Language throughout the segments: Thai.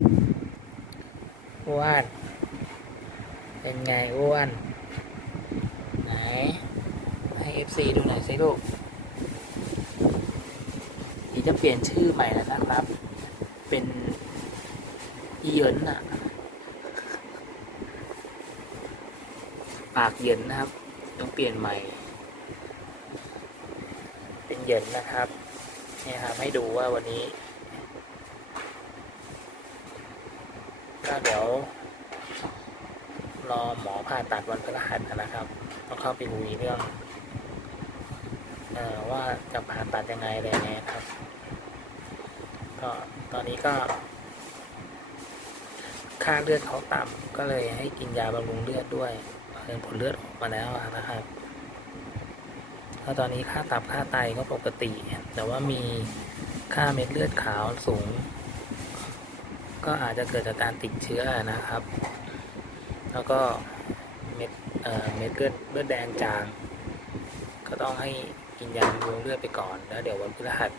อ้วน เป็นไงอ้วน ไหน ให้ FC ดูหน่อยสิลูกนี่จะเปลี่ยนชื่อใหม่แล้วนะครับ เป็นอีเยินอะปากเยินนะครับ ต้องเปลี่ยนใหม่ เป็นเยินนะครับนี่ครับให้ดูว่าวันนี้ ก็เดี๋ยว รอหมอผ่าตัดวันพฤหัสนะครับต้องเข้าไปคุยเรื่องอว่าจะผ่าตัดยังไงอะไรไงครับ ก็ตอนนี้ก็ ค่าเลือดเขาต่ำก็เลยให้กินยาบำรุงเลือดด้วยเออผลเลือดออกมาแล้วนะครับแล้วตอนนี้ค่าตับค่าไตก็ปกติ แต่ว่ามีค่าเม็ดเลือดขาวสูง ก็อาจจะเกิดจากการติดเชื้อนะครับ แล้วก็เม็ดเอ่อเม็ดเลือดเลือดแดงจาง ก็ต้องให้กินยาบำรุงเลือดไปก่อน แล้วเดี๋ยววันพฤหัส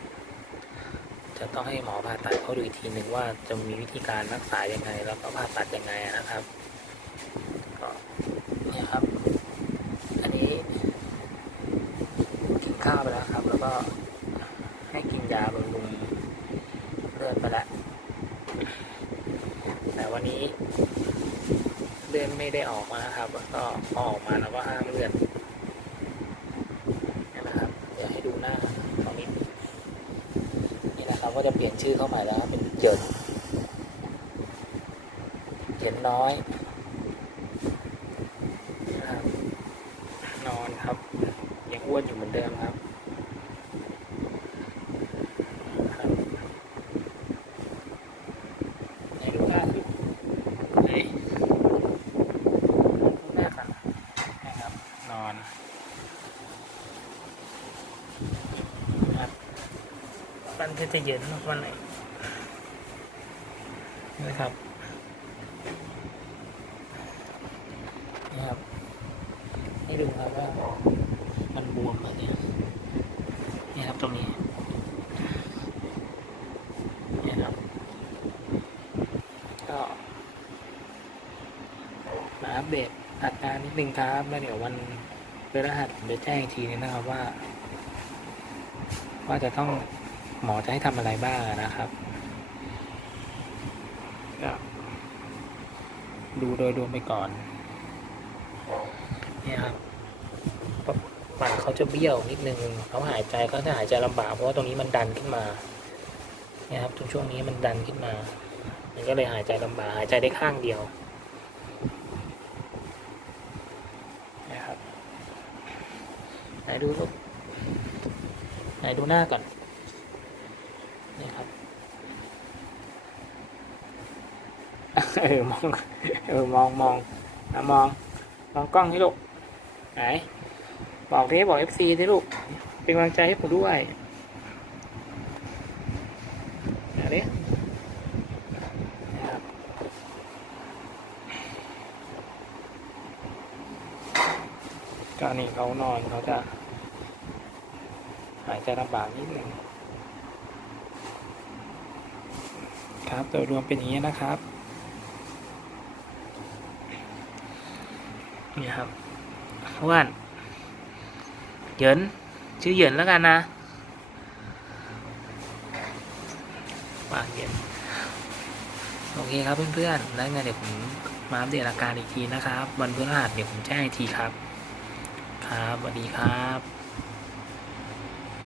จะต้องให้หมอผ่าตัดเขาดูอีกทีหนึ่งว่าจะมีวิธีการรักษายังไง แล้วก็ผ่าตัดยังไงนะครับก็เนี่ยครับ อันนี้กินข้าวไปแล้วครับ แล้วก็ให้กินยาบำรุงเลือดไปแล้ว แต่วันนี้เลื่อดไม่ได้ออกมาครับ ก็ออกมาแล้วก็ห้ามเลื่อนนะครับ เดี๋ยวให้ดูหน้าตรงนี้นี่นะครับก็จะเปลี่ยนชื่อเข้าใหม่แล้วเป็นเหยินเหยินน้อยนะครับนอนครับ ยังอ้วนอยู่เหมือนเดิมครับไหนดูหน้าสิไหนดูหน้าค่ะนะครับ นอนนะครับ มันก็จะเย็นวันไหนนะครับนี่ครับ ให้ดูครับว่ามันบวมแบบนี้นี่ครับตรงนี้นี่ครับ ก็มาอัปเดตอากานิดนึงครับแล้วเดี๋ยววันพฤหัสผมจะแจ้งอีกทีนึงนะครับว่า ว่าจะต้อง หมอจะให้ทำอะไรบ้างนะครับ ดูโดยรวมไปก่อนเนี่ยครับปากเขาจะเบี้ยวนิดนึงเขาหายใจเขาจะหายใจลำบากเพราะว่าตรงนี้มันดันขึ้นมาเนี่ยครับตรงช่วงนี้มันดันขึ้นมา มันก็เลยหายใจลำบากหายใจได้ข้างเดียวนะครับไหนดูลูกไหนดูหน้าก่อน นี่ครับเออมองเออมองมองนะมองมองกล้องให้ลูกไหนบอกดิบอกเอฟซีดิลูก เป็นกำลังใจให้ผมด้วยอาดินะครับก็นี่เขานอนเขาจะหายใจลำบากนิดนึง ครับโดยรวมเป็นอย่างนี้นะครับนี่ครับอ้วนเหยินชื่อเหยินแล้วกันนะปากเหยินโอเคครับเพื่อนๆแล้วไงเดี๋ยวผมมาอัปเดตอาการอีกทีนะครับ วันพฤหัสเดี๋ยวผมแจ้งอีกทีครับ ครับสวัสดีครับ